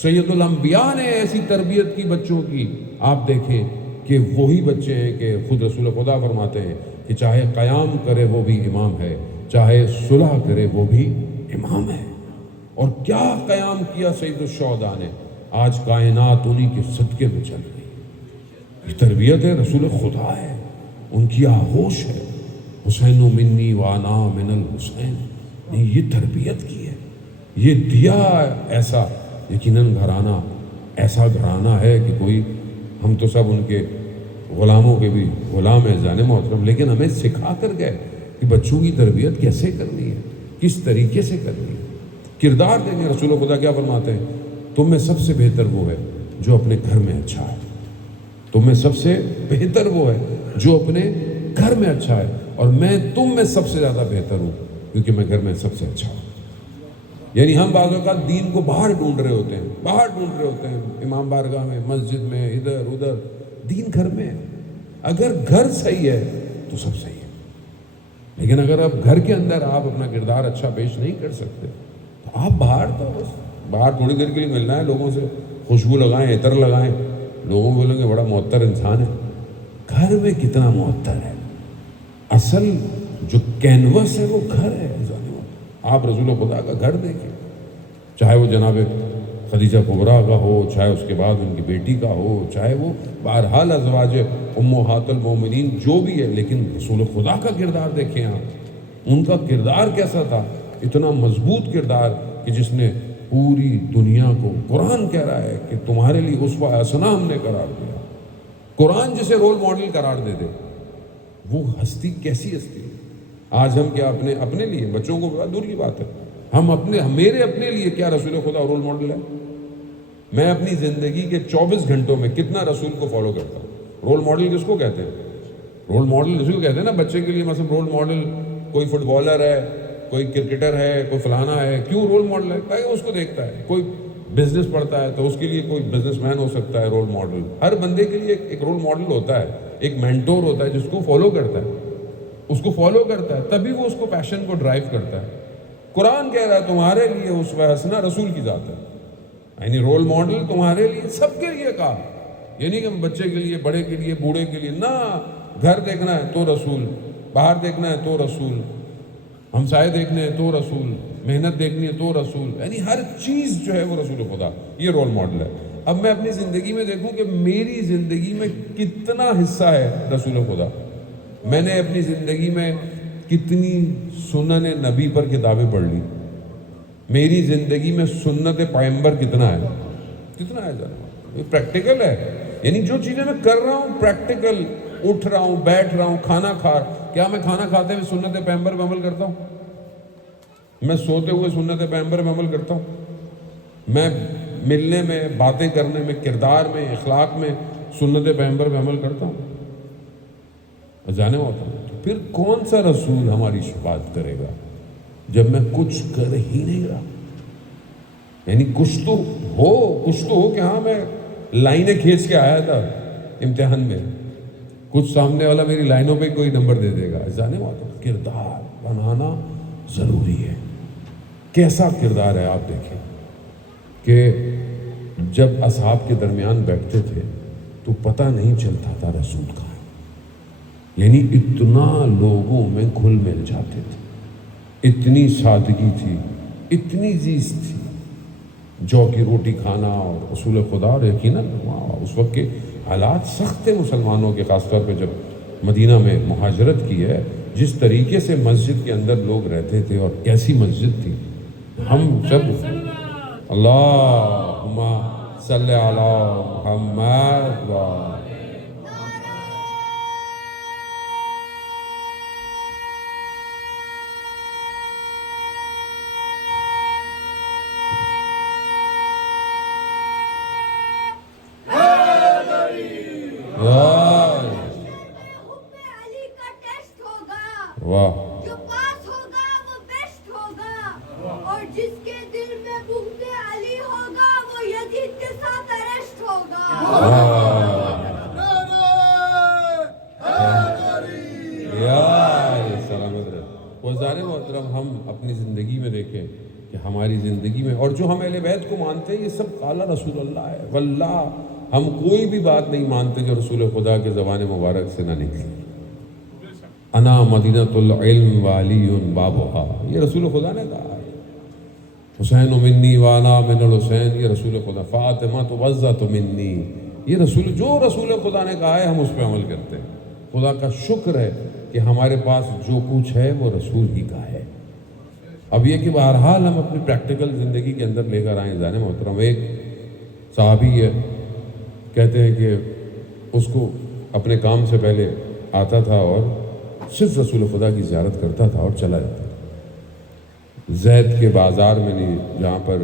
سید الانبیاء نے ایسی تربیت کی بچوں کی. آپ دیکھیں کہ وہی بچے ہیں کہ خود رسول خدا فرماتے ہیں کہ چاہے قیام کرے وہ بھی امام ہے، چاہے صلح کرے وہ بھی امام ہے. اور کیا قیام کیا سید الشہداء نے، آج کائنات انہی کے صدقے میں چل رہی. یہ تربیت ہے، رسول خدا ہے، ان کی آغوش ہے. حسین منی وانا من الحسین نے یہ تربیت کی ہے، یہ دیا ایسا. یقیناً گھرانہ ایسا گھرانہ ہے کہ کوئی، ہم تو سب ان کے غلاموں کے بھی غلام ہیں جانے محترم، لیکن ہمیں سکھا کر گئے کہ بچوں کی تربیت کیسے کرنی ہے، کس طریقے سے کرنی ہے. کردار دیں گے. رسول خدا کیا فرماتے ہیں؟ تم میں سب سے بہتر وہ ہے جو اپنے گھر میں اچھا ہے. تم میں سب سے بہتر وہ ہے جو اپنے گھر میں اچھا ہے، اور میں تم میں سب سے زیادہ بہتر ہوں کیونکہ میں گھر میں سب سے اچھا ہوں. یعنی ہم بعض اوقات دین کو باہر ڈھونڈ رہے ہوتے ہیں، امام بارگاہ میں، مسجد میں، ادھر ادھر. دین گھر میں ہے. اگر گھر صحیح ہے تو سب صحیح ہے. لیکن اگر آپ گھر کے اندر آپ اپنا کردار اچھا پیش نہیں کر سکتے تو آپ باہر تھوڑی دیر کے لیے ملنا ہے لوگوں سے، خوشبو لگائیں، عطر لگائیں، لوگوں کو بولیں گے بڑا معطر انسان ہے. گھر میں کتنا معطر ہے. اصل جو کینوس ہے وہ گھر ہے. آپ رسول خدا کا گھر دیکھیں، چاہے وہ جناب خدیجہ کبریٰ کا ہو، چاہے اس کے بعد ان کی بیٹی کا ہو، چاہے وہ بہرحال ازواج امہات المومنین جو بھی ہے، لیکن رسول خدا کا کردار دیکھیں آپ. ان کا کردار کیسا تھا؟ اتنا مضبوط کردار کہ جس نے پوری دنیا کو، قرآن کہہ رہا ہے کہ تمہارے لیے اسوہ حسنہ ہم نے قرار دیا. قرآن جسے رول ماڈل قرار دے دے، وہ ہستی کیسی ہستی ہے. آج ہم کیا اپنے لیے، بچوں کو دور کی بات ہے، میرے اپنے لیے کیا رسول خدا رول ماڈل ہے؟ میں اپنی زندگی کے 24 گھنٹوں میں کتنا رسول کو فالو کرتا ہوں. رول ماڈل کس کو کہتے ہیں؟ رول ماڈل اسی کو کہتے ہیں نا. بچے کے لیے مثلا رول ماڈل کوئی فٹ بالر ہے، کوئی کرکٹر ہے، کوئی فلانا ہے. کیوں رول ماڈل ہے؟ تاکہ اس کو دیکھتا ہے. کوئی بزنس پڑھتا ہے تو اس کے لیے کوئی بزنس مین ہو سکتا ہے رول ماڈل. ہر بندے کے لیے ایک رول ماڈل ہوتا ہے، ایک مینٹور ہوتا ہے جس کو فالو کرتا ہے، اس کو فالو کرتا ہے، تبھی وہ اس کو پیشن کو ڈرائیو کرتا ہے. قرآن کہہ رہا ہے تمہارے لیے اسوہ حسنہ رسول کی ذات ہے. یعنی رول ماڈل تمہارے لیے، سب کے لیے کہا. یعنی کہ بچے کے لیے، بڑے کے لیے، بوڑھے کے لیے نہ. گھر دیکھنا ہے تو رسول، باہر دیکھنا ہے تو رسول، ہمسائے دیکھنے ہیں تو رسول، محنت دیکھنی ہے تو رسول. یعنی ہر چیز جو ہے وہ رسول خدا، یہ رول ماڈل ہے. اب میں اپنی زندگی میں دیکھوں کہ میری زندگی میں کتنا حصہ ہے رسول خدا. میں نے اپنی زندگی میں کتنی سنن نبی پر کتابیں پڑھ لی. میری زندگی میں سنت پیغمبر کتنا ہے ذرا پریکٹیکل ہے. یعنی جو چیزیں میں کر رہا ہوں پریکٹیکل، اٹھ رہا ہوں، بیٹھ رہا ہوں، کھانا کھا رہا ہوں، کیا میں کھانا کھاتے ہوئے سنت پیغمبر پہ عمل کرتا ہوں؟ میں سوتے ہوئے سنت پیغمبر پہ عمل کرتا ہوں؟ میں ملنے میں، باتیں کرنے میں، کردار میں، اخلاق میں سنت پیغمبر پہ عمل کرتا ہوں؟ جانے ہوتا ہوں. تو پھر کون سا رسول ہماری شفاعت کرے گا جب میں کچھ کر ہی نہیں رہا؟ یعنی کچھ تو ہو کہ ہاں میں لائنیں کھینچ کے آیا تھا امتحان میں، کچھ سامنے والا میری لائنوں پہ کوئی نمبر دے دے گا. جانے ہوتا ہوں. کردار بنانا ضروری ہے. کیسا کردار ہے آپ دیکھیں کہ جب اصحاب کے درمیان بیٹھتے تھے تو پتہ نہیں چلتا تھا رسول کہاں ہے. یعنی اتنا لوگوں میں گھل مل جاتے تھے، اتنی سادگی تھی، اتنی زیست تھی. جو کی روٹی کھانا اور رسول خدا، اور یقیناً اس وقت کے حالات سخت تھے مسلمانوں کے، خاص طور پہ جب مدینہ میں مہاجرت کی ہے. جس طریقے سے مسجد کے اندر لوگ رہتے تھے اور کیسی مسجد تھی. ہم جب اللہم صلی علی محمد و علی کا ٹیسٹ ہوگا، واہ جو پاس ہوگا وہ بیسٹ ہوگا، اور جس کے دل میں بغض علی ہوگا وہ یزید کے ساتھ اریسٹ ہوگا. سلامت رہے. وزارِ محترم، ہم اپنی زندگی میں دیکھیں کہ ہماری زندگی میں، اور جو ہم اہل بیت کو مانتے ہیں، یہ سب قال رسول اللہ ہے. واللہ ہم کوئی بھی بات نہیں مانتے جو رسول خدا کے زبان مبارک سے نہ نکلی. انا مدینۃ العلم وعلی بابھا، یہ رسول خدا نے کہا ہے. حسین منی وانا من الحسین، یہ رسول خدا. فاطمہ تو وزۃ منی، یہ جو رسول خدا نے کہا ہے ہم اس پہ عمل کرتے ہیں. خدا کا شکر ہے کہ ہمارے پاس جو کچھ ہے وہ رسول ہی کا ہے. اب یہ کہ بہرحال ہم اپنی پریکٹیکل زندگی کے اندر لے کر آئیں. ذہن محترم، ایک صحابی ہے، کہتے ہیں کہ اس کو اپنے کام سے پہلے آتا تھا اور صرف رسول خدا کی زیارت کرتا تھا اور چلا جاتا تھا. زید کے بازار میں نہیں، جہاں پر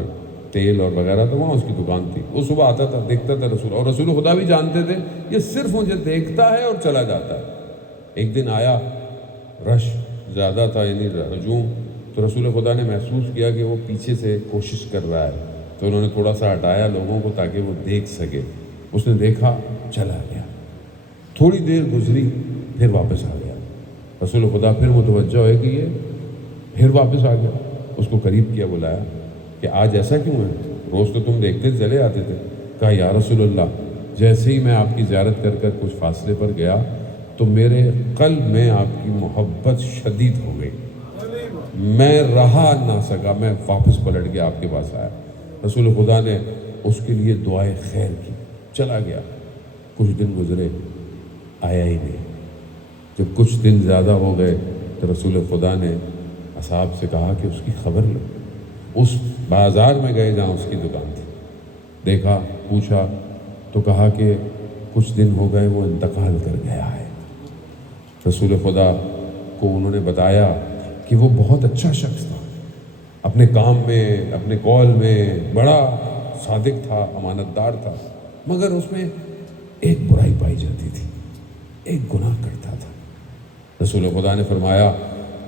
تیل اور وغیرہ تھا، وہاں اس کی دکان تھی. وہ صبح آتا تھا، دیکھتا تھا رسول، اور رسول خدا بھی جانتے تھے یہ صرف مجھے دیکھتا ہے اور چلا جاتا ہے. ایک دن آیا، رش زیادہ تھا، یعنی ہجوم، تو رسول خدا نے محسوس کیا کہ وہ پیچھے سے کوشش کر رہا ہے، تو انہوں نے تھوڑا سا ہٹایا لوگوں کو تاکہ وہ دیکھ سکے. اس نے دیکھا، چلا گیا. تھوڑی دیر گزری، پھر واپس آ گیا. رسول خدا پھر متوجہ ہوئے کہ یہ پھر واپس آ گیا. اس کو قریب کیا، بلایا کہ آج ایسا کیوں ہے؟ روز تو تم دیکھتے چلے آتے تھے. کہا یا رسول اللہ، جیسے ہی میں آپ کی زیارت کر کر کچھ فاصلے پر گیا تو میرے قلب میں آپ کی محبت شدید ہو گئی، میں رہا نہ سکا، میں واپس پلٹ کے آپ کے پاس آیا. رسول خدا نے اس کے لیے دعائے خیر کی، چلا گیا. کچھ دن گزرے، آیا ہی نہیں. جب کچھ دن زیادہ ہو گئے تو رسول خدا نے اصحاب سے کہا کہ اس کی خبر لو. اس بازار میں گئے جہاں اس کی دکان تھی، دیکھا، پوچھا تو کہا کہ کچھ دن ہو گئے وہ انتقال کر گیا ہے. رسول خدا کو انہوں نے بتایا کہ وہ بہت اچھا شخص تھا، اپنے کام میں، اپنے قول میں بڑا صادق تھا، امانت دار تھا، مگر اس میں ایک برائی پائی جاتی تھی، ایک گناہ کرتا تھا. رسول خدا نے فرمایا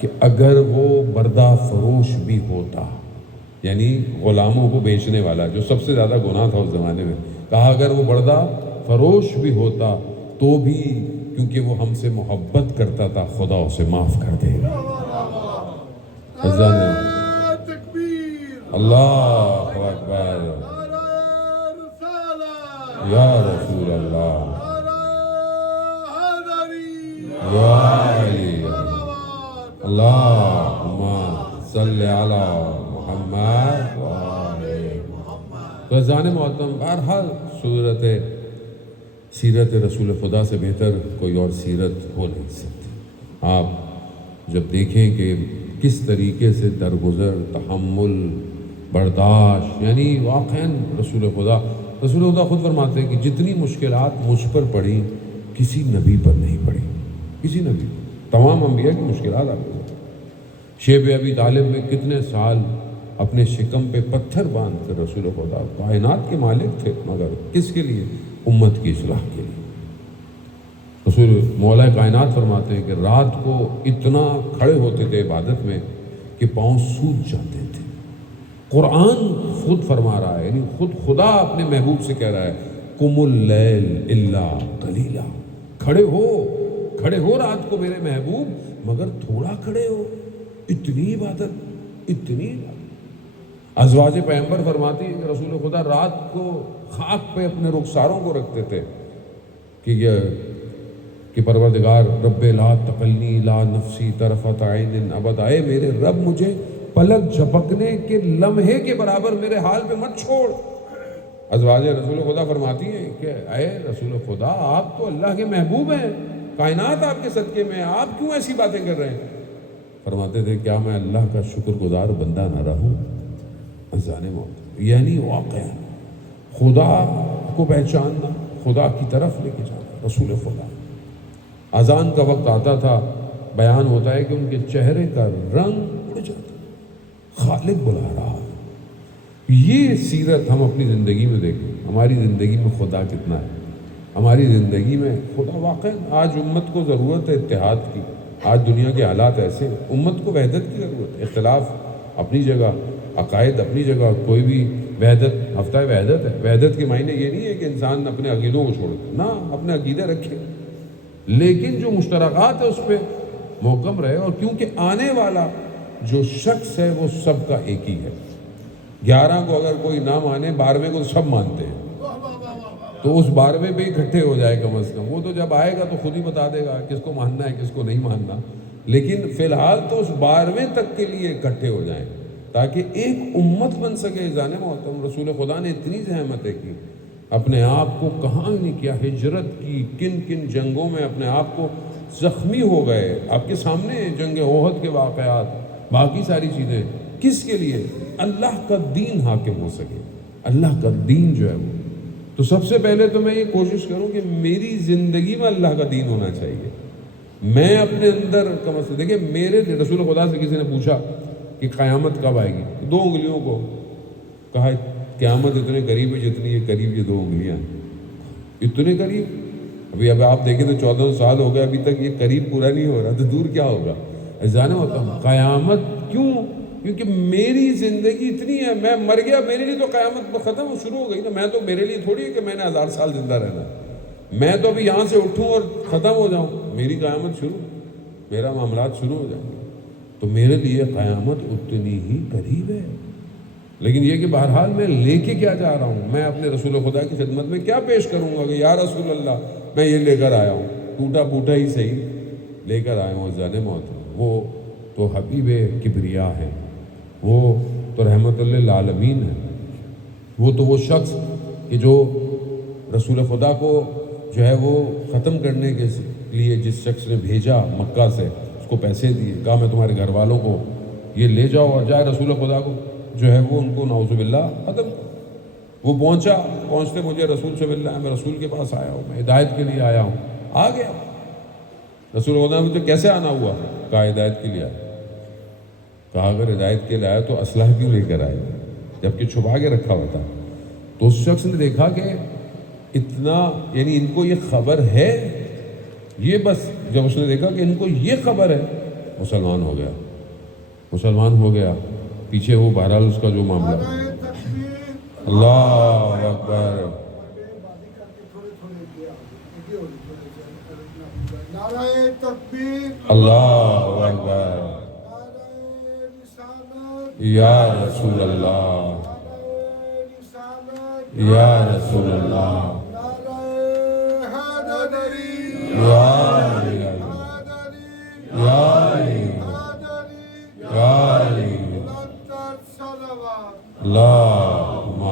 کہ اگر وہ بردہ فروش بھی ہوتا، یعنی غلاموں کو بیچنے والا، جو سب سے زیادہ گناہ تھا اس زمانے میں، کہا اگر وہ بردہ فروش بھی ہوتا تو بھی کیونکہ وہ ہم سے محبت کرتا تھا خدا اسے معاف کر دے گا. اللہ اکبر، یا رسول اللہ، یا علی، اللہم صلی علی محمد و آل محمد. تو عزیزان محترم، بہرحال سیرت رسول خدا سے بہتر کوئی اور سیرت ہو نہیں سکتی. آپ جب دیکھیں کہ کس طریقے سے درگزر، تحمل، برداشت، یعنی واقعاً رسول خدا خود فرماتے ہیں کہ جتنی مشکلات مجھ پر پڑی کسی نبی پر نہیں پڑی، کسی نبی پر. تمام انبیاء کی مشکلات آپ کو. شیب ابی طالب میں کتنے سال اپنے شکم پہ پتھر باندھ کر رسول خدا، کائنات کے مالک تھے، مگر کس کے لیے؟ امت کی اصلاح کے لیے. رسول مولا کائنات فرماتے ہیں کہ رات کو اتنا کھڑے ہوتے تھے عبادت میں کہ پاؤں سوج جاتے تھے. قرآن خود فرما رہا ہے، یعنی خود خدا اپنے محبوب سے کہہ رہا ہے قم اللیل الا قلیلا، کھڑے ہو رات کو میرے محبوب، مگر تھوڑا کھڑے ہو. اتنی عبادت، اتنی عبادت. ازواج پیغمبر فرماتی ہے کہ رسول خدا رات کو خاک پہ اپنے رخساروں کو رکھتے تھے کہ پروردگار رب لا تقلنی لا نفسی طرفت عین ابدا، اے میرے رب مجھے پلک جھپکنے کے لمحے کے برابر میرے حال پہ مت چھوڑ۔ ازواج رسول خدا فرماتی ہیں کہ اے رسول خدا آپ تو اللہ کے محبوب ہیں، کائنات آپ کے صدقے میں، آپ کیوں ایسی باتیں کر رہے ہیں؟ فرماتے تھے کیا میں اللہ کا شکر گزار بندہ نہ رہوں؟ اذان موت یعنی واقعہ خدا کو پہچاننا، خدا کی طرف لے کے جانا۔ رسول خدا اذان کا وقت آتا تھا، بیان ہوتا ہے کہ ان کے چہرے کا رنگ اڑ جاتا، خالق بلا رہا۔ یہ سیرت ہم اپنی زندگی میں دیکھیں، ہماری زندگی میں خدا کتنا ہے، ہماری زندگی میں خدا واقعا۔ آج امت کو ضرورت ہے اتحاد کی، آج دنیا کے حالات ایسے ہیں، امت کو وحدت کی ضرورت ہے۔ اختلاف اپنی جگہ، عقائد اپنی جگہ، کوئی بھی وحدت، ہفتہ وحدت ہے۔ وحدت کے معنی یہ نہیں ہے کہ انسان اپنے عقیدوں کو چھوڑ دے، نہ، اپنے عقیدے رکھے، لیکن جو مشترکات ہے اس پہ محکم رہے۔ اور کیونکہ آنے والا جو شخص ہے وہ سب کا ایک ہی ہے۔ 11 کو اگر کوئی نہ مانے، 12ویں کو تو سب مانتے ہیں، تو اس 12ویں پہ ہی اکٹھے ہو جائے کم از کم۔ وہ تو جب آئے گا تو خود ہی بتا دے گا کس کو ماننا ہے کس کو نہیں ماننا، لیکن فی الحال تو اس 12ویں تک کے لیے اکٹھے ہو جائیں تاکہ ایک امت بن سکے۔ جان محترم رسول خدا نے اتنی زحمتیں کی، اپنے آپ کو کہاں نہیں کیا، ہجرت کی، کن کن جنگوں میں اپنے آپ کو زخمی ہو گئے۔ آپ کے سامنے جنگ احد کے واقعات، باقی ساری چیزیں، کس کے لیے؟ اللہ کا دین حاکم ہو سکے، اللہ کا دین جو ہے وہ۔ تو سب سے پہلے تو میں یہ کوشش کروں کہ میری زندگی میں اللہ کا دین ہونا چاہیے۔ میں اپنے اندر کم از کم، دیکھیں میرے رسول خدا سے کسی نے پوچھا کہ قیامت کب آئے گی، 2 انگلیوں کو کہا قیامت اتنے قریب ہے جتنی یہ قریب یہ 2 انگلیاں ہیں، اتنے قریب۔ اب آپ دیکھیں تو 14 سال ہو گئے ابھی تک یہ قریب پورا نہیں ہو رہا، تو دور کیا ہوگا؟ جانے ہوتا ہوں قیامت کیوں؟ کیونکہ میری زندگی اتنی ہے، میں مر گیا میرے لیے تو قیامت ختم شروع ہو گئی نا۔ میں تو میرے لیے تھوڑی ہے کہ میں نے 1000 سال زندہ رہنا، میں تو ابھی یہاں سے اٹھوں اور ختم ہو جاؤں، میری قیامت شروع، میرا معاملات شروع ہو جائیں گے۔ تو میرے لیے قیامت اتنی ہی قریب ہے، لیکن یہ کہ بہرحال میں لے کے کیا جا رہا ہوں، میں اپنے رسول خدا کی خدمت میں کیا پیش کروں گا کہ یا رسول اللہ میں یہ لے کر آیا ہوں، ٹوٹا پھوٹا ہی صحیح لے کر آیا ہوں۔ ذات محترم وہ تو حبیب کبریا ہے، وہ تو رحمت للعالمین ہے، وہ تو وہ شخص کہ جو رسول خدا کو جو ہے وہ ختم کرنے کے لیے جس شخص نے بھیجا مکہ سے، اس کو پیسے دیے، کہا میں تمہارے گھر والوں کو یہ لے جاؤ اور جائے رسول خدا کو جو ہے وہ ان کو نعوذ باللہ ختم۔ وہ پہنچتے مجھے رسول سے ملنا ہے، میں رسول کے پاس آیا ہوں، میں ہدایت کے لیے آیا ہوں، آ گیا۔ رسول خدا نے مجھے کیسے آنا ہوا؟ کہا ہدایت کے لیے آیا۔ کہا اگر ہدایت کے لیے آیا تو اسلحہ کیوں لے کر آئے جبکہ چھپا کے رکھا ہوا تھا؟ تو اس شخص نے دیکھا کہ اتنا، یعنی ان کو یہ خبر ہے، یہ بس جب اس نے دیکھا کہ ان کو یہ خبر ہے، مسلمان ہو گیا، مسلمان ہو گیا۔ پیچھے وہ بہرحال اس کا جو معاملہ، اللہ اکبر، نعرہ تکبیر، اللہ اکبر، یا رسول اللہ، یا رسول اللہ، اللہم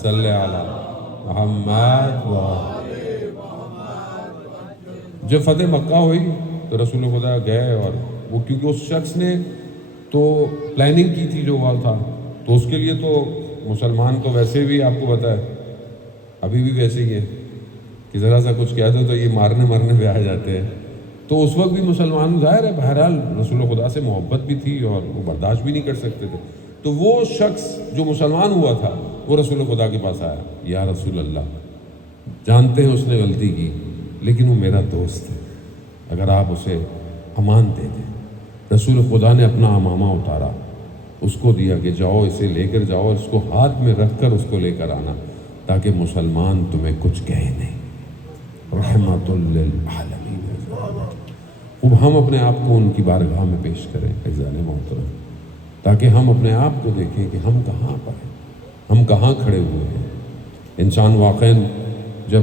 صلی علی محمد و جب فتح مکہ ہوئی تو رسول خدا گئے، اور وہ کیونکہ اس شخص نے تو پلاننگ کی تھی جو وہ تھا، تو اس کے لیے تو مسلمان تو ویسے بھی آپ کو پتہ ہے ابھی بھی ویسے ہی ہے کہ ذرا سا کچھ کہہ دو تو یہ مارنے پہ آ جاتے ہیں۔ تو اس وقت بھی مسلمان ظاہر ہے بہرحال رسول خدا سے محبت بھی تھی اور وہ برداشت بھی نہیں کر سکتے تھے۔ تو وہ شخص جو مسلمان ہوا تھا وہ رسول خدا کے پاس آیا، یا رسول اللہ جانتے ہیں اس نے غلطی کی لیکن وہ میرا دوست ہے، اگر آپ اسے امان دے دیں۔ رسول خدا نے اپنا امامہ اتارا، اس کو دیا کہ جاؤ اسے لے کر جاؤ، اس کو ہاتھ میں رکھ کر اس کو لے کر آنا تاکہ مسلمان تمہیں کچھ کہے نہیں۔ رحمت للعالمین۔ اب ہم اپنے آپ کو ان کی بارگاہ میں پیش کریں عزیزان محترم، تاکہ ہم اپنے آپ کو دیکھیں کہ ہم کہاں پر ہیں، ہم کہاں کھڑے ہوئے ہیں۔ انسان واقعاً جب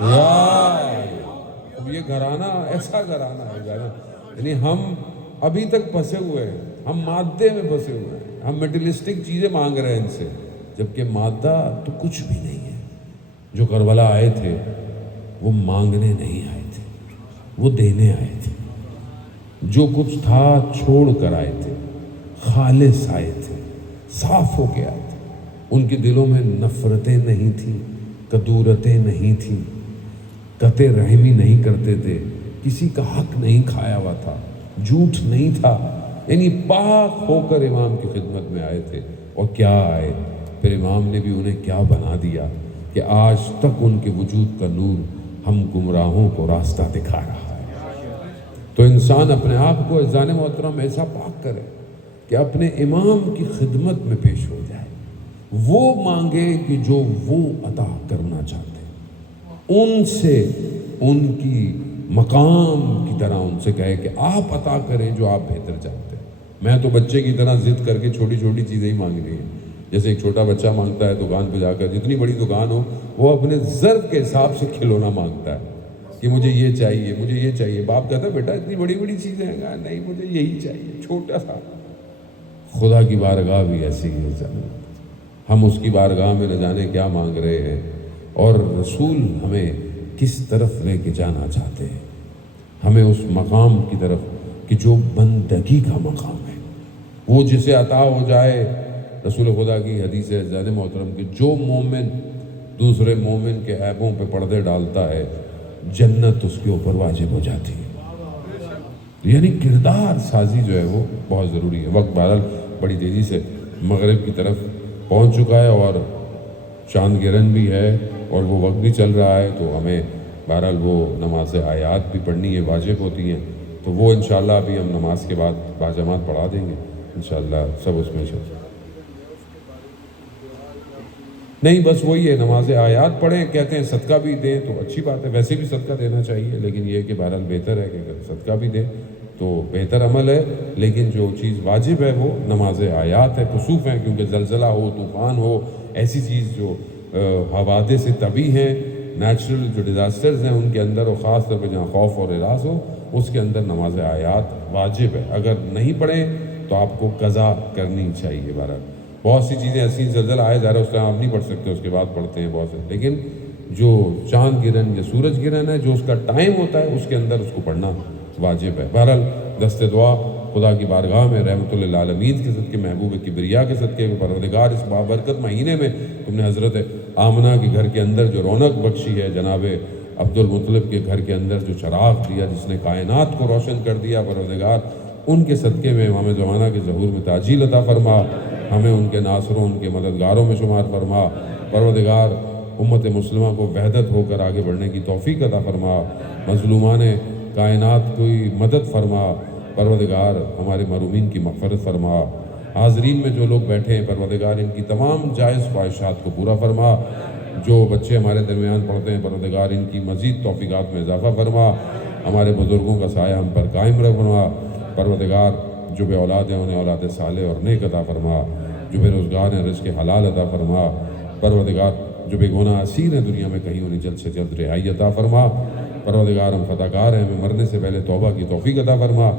اب یہ گھرانہ ایسا گھرانہ ہے جانا، یعنی ہم ابھی تک پھنسے ہوئے ہیں، ہم مادے میں پھنسے ہوئے ہیں، ہم میٹیرلسٹک چیزیں مانگ رہے ہیں ان سے، جبکہ مادہ تو کچھ بھی نہیں ہے۔ جو کربلا آئے تھے وہ مانگنے نہیں آئے تھے، وہ دینے آئے تھے۔ جو کچھ تھا چھوڑ کر آئے تھے، خالص آئے تھے، صاف ہو کے آئے تھے۔ ان کے دلوں میں نفرتیں نہیں تھیں، کدورتیں نہیں تھیں، قطع رحمی نہیں کرتے تھے، کسی کا حق نہیں کھایا ہوا تھا، جھوٹ نہیں تھا، یعنی پاک ہو کر امام کی خدمت میں آئے تھے۔ اور کیا آئے، پھر امام نے بھی انہیں کیا بنا دیا کہ آج تک ان کے وجود کا نور ہم گمراہوں کو راستہ دکھا رہا ہے۔ تو انسان اپنے آپ کو عزیزان محترم ایسا پاک کرے کہ اپنے امام کی خدمت میں پیش ہو جائے، وہ مانگے کہ جو وہ عطا کرنا چاہتے ہیں، ان سے ان کی مقام کی طرح ان سے کہے کہ آپ عطا کریں جو آپ بہتر چاہتے ہیں۔ میں تو بچے کی طرح ضد کر کے چھوٹی چھوٹی چیزیں ہی مانگنی ہیں، جیسے ایک چھوٹا بچہ مانگتا ہے دکان پہ جا کر، جتنی بڑی دکان ہو وہ اپنے ضرب کے حساب سے کھلونا مانگتا ہے کہ مجھے یہ چاہیے، مجھے یہ چاہیے۔ باپ کہتا ہے بیٹا اتنی بڑی بڑی چیزیں ہیں، کہا نہیں مجھے یہی چاہیے چھوٹا سا۔ خدا کی بارگاہ بھی ایسی ہے، ہم اس کی بارگاہ میں نہ جانے کیا مانگ رہے ہیں، اور رسول ہمیں کس طرف لے کے جانا چاہتے ہیں، ہمیں اس مقام کی طرف کہ جو بندگی کا مقام ہے، وہ جسے عطا ہو جائے۔ رسول خدا کی حدیث ہے عزیزان محترم کہ جو مومن دوسرے مومن کے عیبوں پہ پردے ڈالتا ہے، جنت اس کے اوپر واجب ہو جاتی ہے۔ یعنی کردار سازی جو ہے وہ بہت ضروری ہے۔ وقت بہرحال بڑی تیزی سے مغرب کی طرف پہنچ چکا ہے اور چاند گرہن بھی ہے اور وہ وقت بھی چل رہا ہے، تو ہمیں بہرحال وہ نماز آیات بھی پڑھنی ہے، واجب ہوتی ہیں، تو وہ انشاءاللہ ابھی ہم نماز کے بعد باجماعت پڑھا دیں گے انشاءاللہ، سب اس میں نہیں بس وہی ہے، نماز آیات پڑھیں، کہتے ہیں صدقہ بھی دیں تو اچھی بات ہے، ویسے بھی صدقہ دینا چاہیے، لیکن یہ کہ بہرحال بہتر ہے کہ اگر صدقہ بھی دیں تو بہتر عمل ہے، لیکن جو چیز واجب ہے وہ نماز آیات ہے۔ کسوف ہیں کیونکہ زلزلہ ہو، طوفان ہو، ایسی چیز جو حوادث طبعی ہیں، نیچرل جو ڈیزاسٹرز ہیں ان کے اندر، اور خاص طور پہ جہاں خوف اور اعراض ہو اس کے اندر نماز آیات واجب ہے۔ اگر نہیں پڑھیں تو آپ کو قضا کرنی چاہیے۔ بہرحال بہت سی چیزیں ایسی زلزلہ آئے جا رہا ہے، اس ٹائم آپ نہیں پڑھ سکتے، اس کے بعد پڑھتے ہیں بہت سے، لیکن جو چاند گرہن یا سورج گرہن ہے جو اس کا ٹائم ہوتا ہے اس کے اندر اس کو پڑھنا واجب ہے۔ بہرحال دست دعا خدا کی بارگاہ میں رحمت للعالمین کے صدقے، محبوب کبریا کے صدقے، پروردگار اس بابرکت مہینے میں تم نے حضرت آمنہ کے گھر کے اندر جو رونق بخشی ہے، جناب عبد المطلب کے گھر کے اندر جو چراغ دیا جس نے کائنات کو روشن کر دیا، پروردگار ان کے صدقے میں امام زمانہ کے ظہور میں تعجیل عطا فرما، ہمیں ان کے ناصروں ان کے مددگاروں میں شمار فرما، پروردگار امت مسلمہ کو وحدت ہو کر آگے بڑھنے کی توفیق عطا فرما، مظلومان کائنات کی مدد فرما، پروردگار ہمارے محرومین کی مغفرت فرما، حاضرین میں جو لوگ بیٹھے ہیں پروردگار ان کی تمام جائز خواہشات کو پورا فرما، جو بچے ہمارے درمیان پڑھتے ہیں پروردگار ان کی مزید توفیقات میں اضافہ فرما، ہمارے بزرگوں کا سایہ ہم پر قائم فرما، پروردگار جو بے اولاد ہیں انہیں اولاد صالح اور نیک عطا فرما، جو بے روزگار ہیں رزق حلال عطا فرما، پروردگار جو بے گناہ اسیر ہیں دنیا میں کہیں انہیں جلد سے جلد رہائی عطا فرما، پروردگار ہم خطا کار ہیں، ہمیں مرنے سے پہلے توبہ کی توفیق عطا فرما۔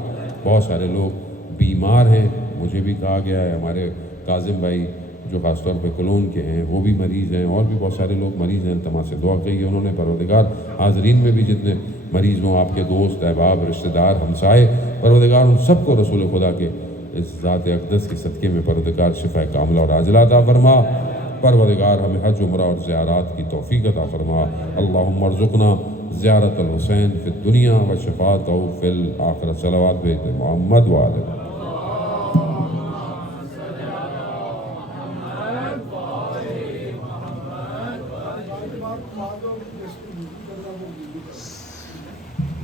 بہت سارے لوگ بیمار ہیں، مجھے بھی کہا گیا ہے، ہمارے کاظم بھائی جو خاص طور پہ کلون کے ہیں وہ بھی مریض ہیں، اور بھی بہت سارے لوگ مریض ہیں، تمام سے دعا کہی ہے انہوں نے، پروردگار حاضرین میں بھی جتنے مریض ہوں، آپ کے دوست احباب رشتہ دار ہمسائے، پروردگار ان سب کو رسول خدا کے اس ذات اقدس کے صدقے میں پروردگار شفا کاملہ اور عاجلہ عطا فرما، پروردگار ہمیں حج عمرہ اور زیارات کی توفیق عطا فرما۔ اللہم ارزقنا زیارت الحسین فی الدنیا و شفاعتہ فی الآخرہ، صلوات بے محمد و آلہ۔